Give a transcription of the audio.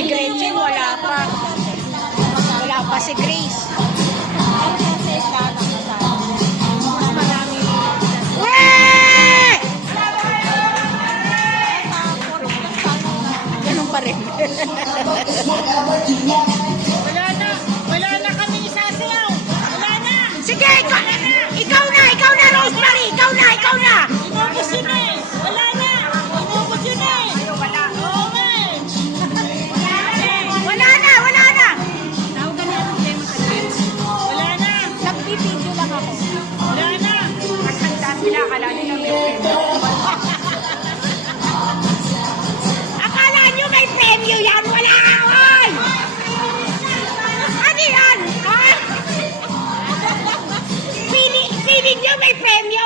Si Gretchen wala pa. Wala pa si Grace. Mas marami. Weh! Ganun pa rin. Wala na kami isasayaw. Wala na. Sige, ikaw na, Rosemary. Ikaw na. Inubos yun eh. Wala na. Inubos yun eh. Wala. Oo eh. Wala na. Wala na. Nagpipidyo lang ako. Wala na. Nakanta sila, akala nila may premyo. Akala nyo may premyo yan? Wala oy! Ano yan? Ha? Feeling nyo may premyo?